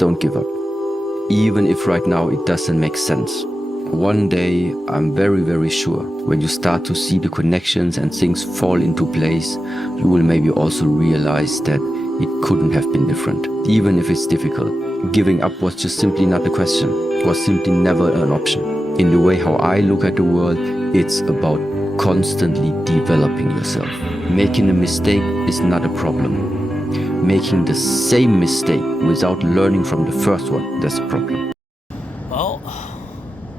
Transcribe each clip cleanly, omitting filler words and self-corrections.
don't give up. Even if right now it doesn't make sense. One day, I'm very, very sure, when you start to see the connections and things fall into place, you will maybe also realize that it couldn't have been different. Even if it's difficult. Giving up was just simply not a question, was simply never an option. In the way how I look at the world, it's about constantly developing yourself. Making a mistake is not a problem. Making the same mistake without learning from the first one, that's a problem. Well,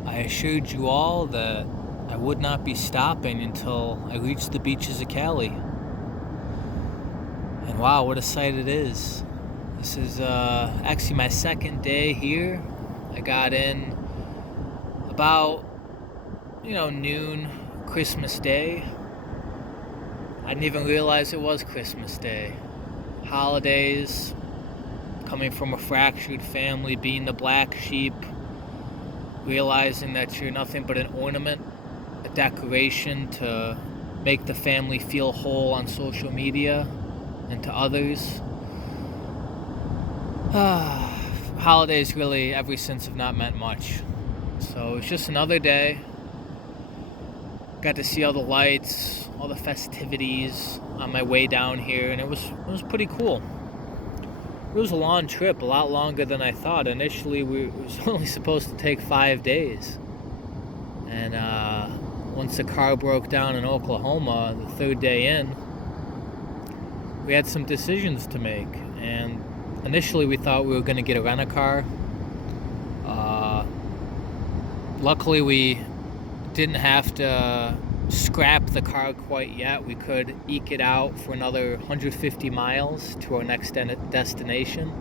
I assured you all that I would not be stopping until I reached the beaches of Cali. And wow, what a sight it is. This is actually my second day here. I got in about, noon Christmas Day. I didn't even realize it was Christmas Day. Holidays, coming from a fractured family, being the black sheep, realizing that you're nothing but an ornament, a decoration to make the family feel whole on social media and to others. Holidays really, ever since, have not meant much. So it's just another day. Got to see all the lights, all the festivities on my way down here, and it was pretty cool. It was a long trip, a lot longer than I thought. Initially, it was only supposed to take 5 days. And once the car broke down in Oklahoma, the third day in, we had some decisions to make. And initially, we thought we were going to get a rent-a-car. Luckily, we didn't have to scrap the car quite yet. We could eke it out for another 150 miles to our next destination,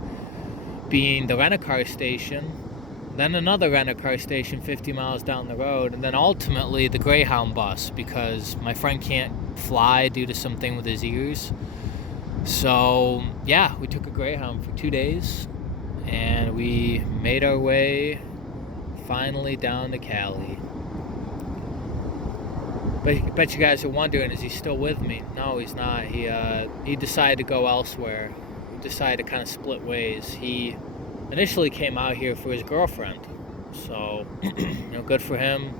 being the rent-a-car station, then another rent-a-car station 50 miles down the road, and then ultimately the Greyhound bus, because my friend can't fly due to something with his ears. So yeah, we took a Greyhound for 2 days, and we made our way finally down to Cali. But I bet you guys are wondering, is he still with me? No, he's not. He decided to go elsewhere. He decided to kind of split ways. He initially came out here for his girlfriend. So, good for him.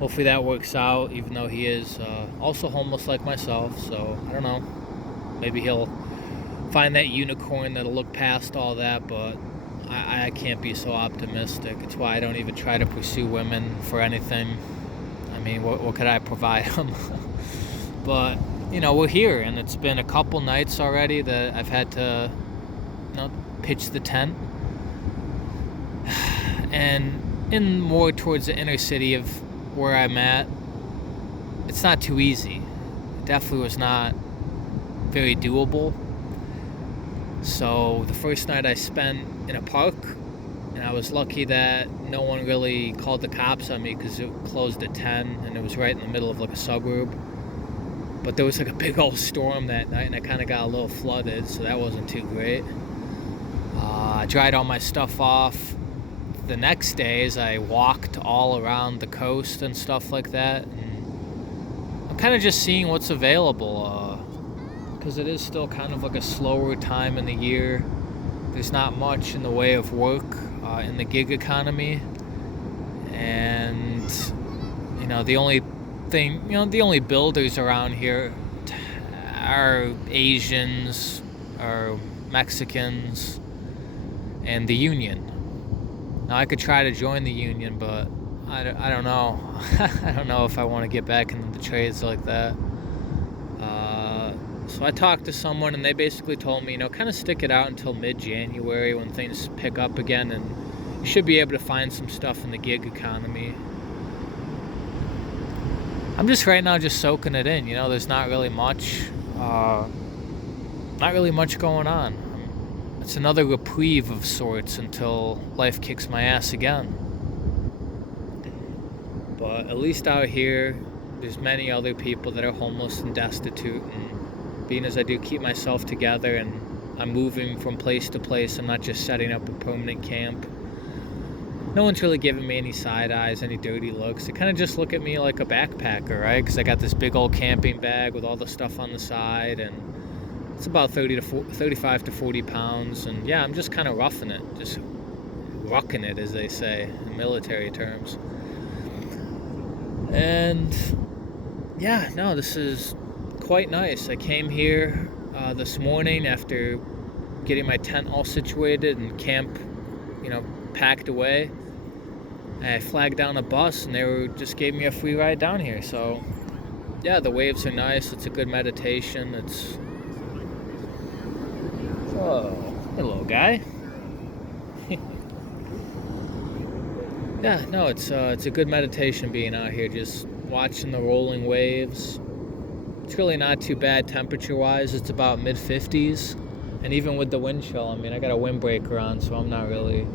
Hopefully that works out, even though he is also homeless like myself. So, I don't know. Maybe he'll find that unicorn that'll look past all that, but I can't be so optimistic. It's why I don't even try to pursue women for anything. I mean, what could I provide them? But, we're here, and it's been a couple nights already that I've had to, pitch the tent. And in more towards the inner city of where I'm at, it's not too easy. It definitely was not very doable. So the first night I spent in a park, and I was lucky that no one really called the cops on me because it closed at 10 and it was right in the middle of like a suburb. But there was like a big old storm that night, and I kind of got a little flooded, so that wasn't too great. I dried all my stuff off the next day as I walked all around the coast and stuff like that. And I'm kind of just seeing what's available, because it is still kind of like a slower time in the year. There's not much in the way of work in the gig economy, and the only thing, the only builders around here are Asians or Mexicans and the union. Now I could try to join the union, but I don't know. I don't know if I want to get back into the trades like that. So I talked to someone, and they basically told me, kind of stick it out until mid-January when things pick up again, and you should be able to find some stuff in the gig economy. I'm just right now just soaking it in. There's not really much going on. It's another reprieve of sorts until life kicks my ass again. But at least out here, there's many other people that are homeless and destitute, and being as I do keep myself together and I'm moving from place to place, I'm not just setting up a permanent camp. No one's really giving me any side eyes, any dirty looks. They kind of just look at me like a backpacker, right? Because I got this big old camping bag with all the stuff on the side, and It's about 35 to 40 pounds, and yeah, I'm just kind of roughing it, just rucking it, as they say in military terms. And yeah, no, this is quite nice. I came here this morning after getting my tent all situated and camp, packed away. I flagged down a bus, and just gave me a free ride down here. So yeah, the waves are nice. It's a good meditation. Oh, hello, guy. Yeah, no, it's a good meditation being out here, just watching the rolling waves. It's really not too bad temperature-wise. It's about mid-50s, and even with the wind chill, I mean, I got a windbreaker on, so I'm not really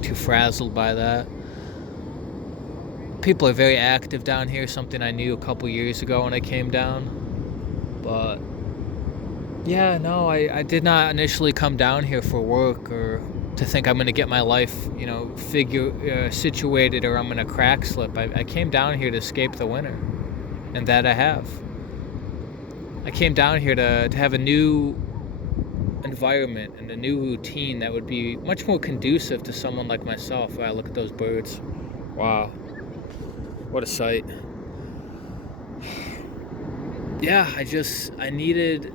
too frazzled by that. People are very active down here, something I knew a couple years ago when I came down. But yeah, no, I did not initially come down here for work or to think I'm going to get my life, situated, or I'm going to crack slip. I came down here to escape the winter, and that I have. I came down here to have a new environment and a new routine that would be much more conducive to someone like myself. Wow, look at those birds. Wow. What a sight. Yeah, I needed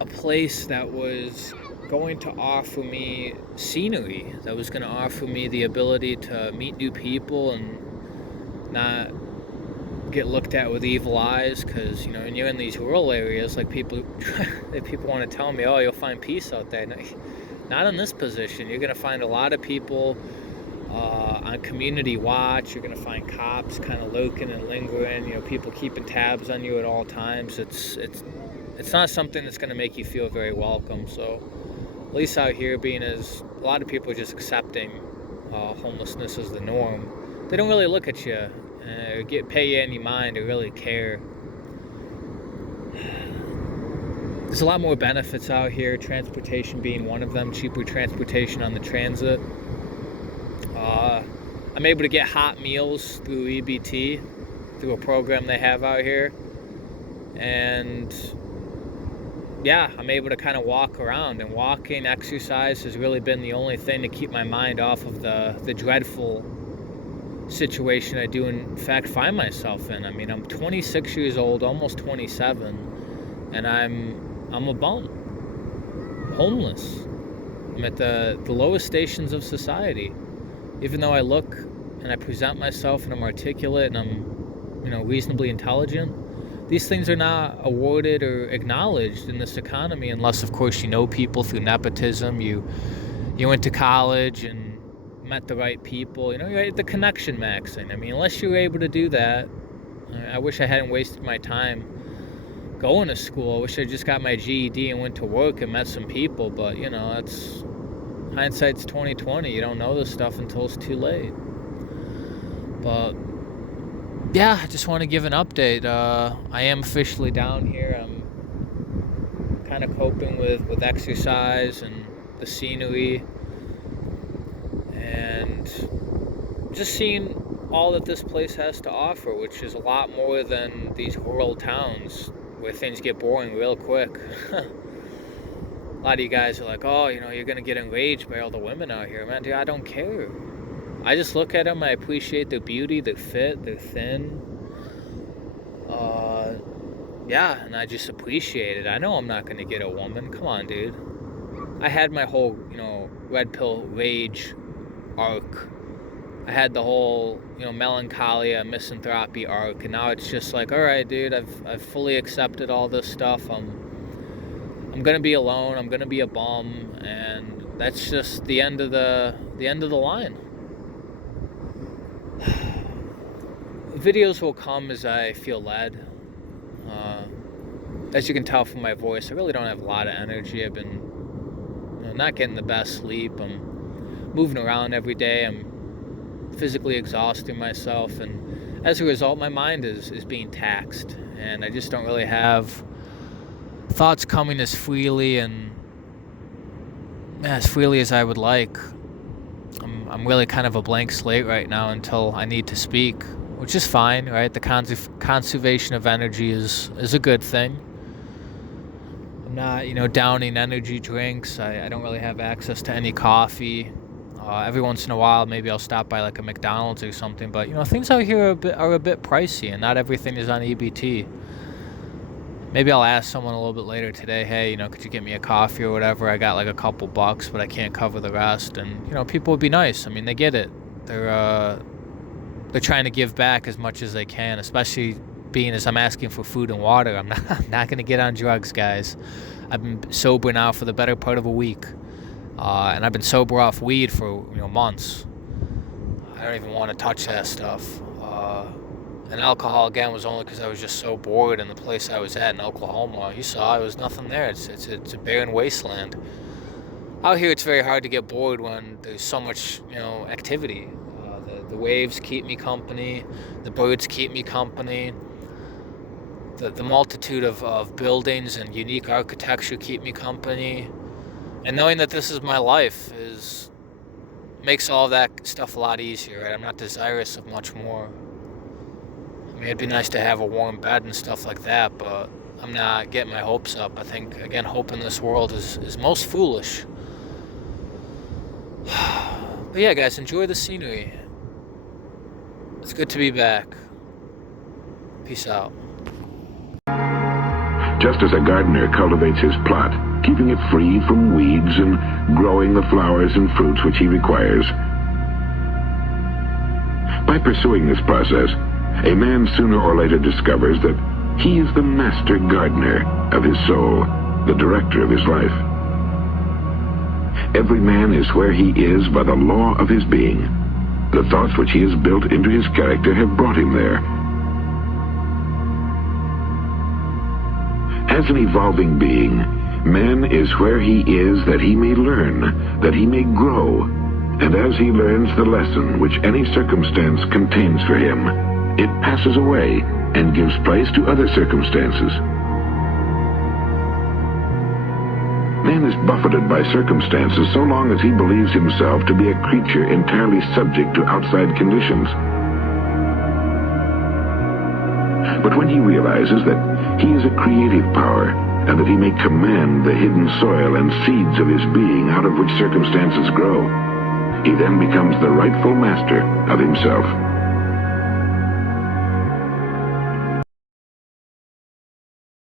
a place that was going to offer me scenery, that was going to offer me the ability to meet new people and not get looked at with evil eyes, because when you're in these rural areas, like people want to tell me, oh, you'll find peace out there. No, not in this position. You're going to find a lot of people on community watch. You're going to find cops kind of lurking and lingering, people keeping tabs on you at all times. It's not something that's going to make you feel very welcome. So at least out here, being as a lot of people are just accepting homelessness as the norm, they don't really look at you or pay you any mind or really care. There's a lot more benefits out here, transportation being one of them, cheaper transportation on the transit. I'm able to get hot meals through EBT, through a program they have out here. And yeah, I'm able to kind of walk around, and walking, exercise has really been the only thing to keep my mind off of the dreadful situation I do in fact find myself in. I mean, I'm 26 years old, almost 27, and I'm a bum, homeless. I'm at the lowest stations of society. Even though I look and I present myself and I'm articulate and I'm, reasonably intelligent, these things are not awarded or acknowledged in this economy unless, of course, you know people through nepotism. You went to college and met the right people. You're at the connection maxing. I mean, unless you're able to do that, I wish I hadn't wasted my time going to school. I wish I just got my GED and went to work and met some people. But that's hindsight's 2020. You don't know this stuff until it's too late. But yeah, I just want to give an update. I am officially down here. I'm kind of coping with exercise and the scenery, and just seeing all that this place has to offer, which is a lot more than these rural towns where things get boring real quick. A lot of you guys are like, oh, you're going to get enraged by all the women out here. Man, dude, I don't care. I just look at them, I appreciate their beauty, their fit, they're thin. Yeah, and I just appreciate it. I know I'm not going to get a woman. Come on, dude. I had my whole, red pill rage arc. I had the whole, melancholia, misanthropy arc, and now it's just like, all right, dude, I've fully accepted all this stuff. I'm gonna be alone. I'm gonna be a bum, and that's just the end of the line. Videos will come as I feel led. As you can tell from my voice, I really don't have a lot of energy. I've been not getting the best sleep. I'm moving around every day. I'm physically exhausting myself, and as a result, my mind is being taxed, and I just don't really have thoughts coming as freely as I would like. I'm really kind of a blank slate right now until I need to speak, which is fine, right? The conservation of energy is a good thing. I'm not, downing energy drinks. I don't really have access to any coffee. Every once in a while, maybe I'll stop by like a McDonald's or something. But things out here are a bit pricey, and not everything is on EBT. Maybe I'll ask someone a little bit later today, hey, could you get me a coffee or whatever? I got like a couple bucks, but I can't cover the rest. And people would be nice. I mean, they get it. They're trying to give back as much as they can, especially being as I'm asking for food and water. I'm not going to get on drugs, guys. I've been sober now for the better part of a week, and I've been sober off weed for months. I don't even want to touch that stuff. And alcohol, again, was only because I was just so bored in the place I was at in Oklahoma. You saw, there was nothing there. It's a barren wasteland. Out here, it's very hard to get bored when there's so much, activity. The waves keep me company. The birds keep me company. The multitude of buildings and unique architecture keep me company. And knowing that this is my life makes all that stuff a lot easier, right? I'm not desirous of much more. I mean, it'd be nice to have a warm bed and stuff like that, but I'm not getting my hopes up. I think, again, hope in this world is most foolish. But yeah, guys, enjoy the scenery. It's good to be back. Peace out. Just as a gardener cultivates his plot, keeping it free from weeds and growing the flowers and fruits which he requires. By pursuing this process, a man sooner or later discovers that he is the master gardener of his soul, the director of his life. Every man is where he is by the law of his being. The thoughts which he has built into his character have brought him there. As an evolving being, man is where he is that he may learn, that he may grow, and as he learns the lesson which any circumstance contains for him, it passes away and gives place to other circumstances. Man is buffeted by circumstances so long as he believes himself to be a creature entirely subject to outside conditions. But when he realizes that he is a creative power and that he may command the hidden soil and seeds of his being out of which circumstances grow, he then becomes the rightful master of himself.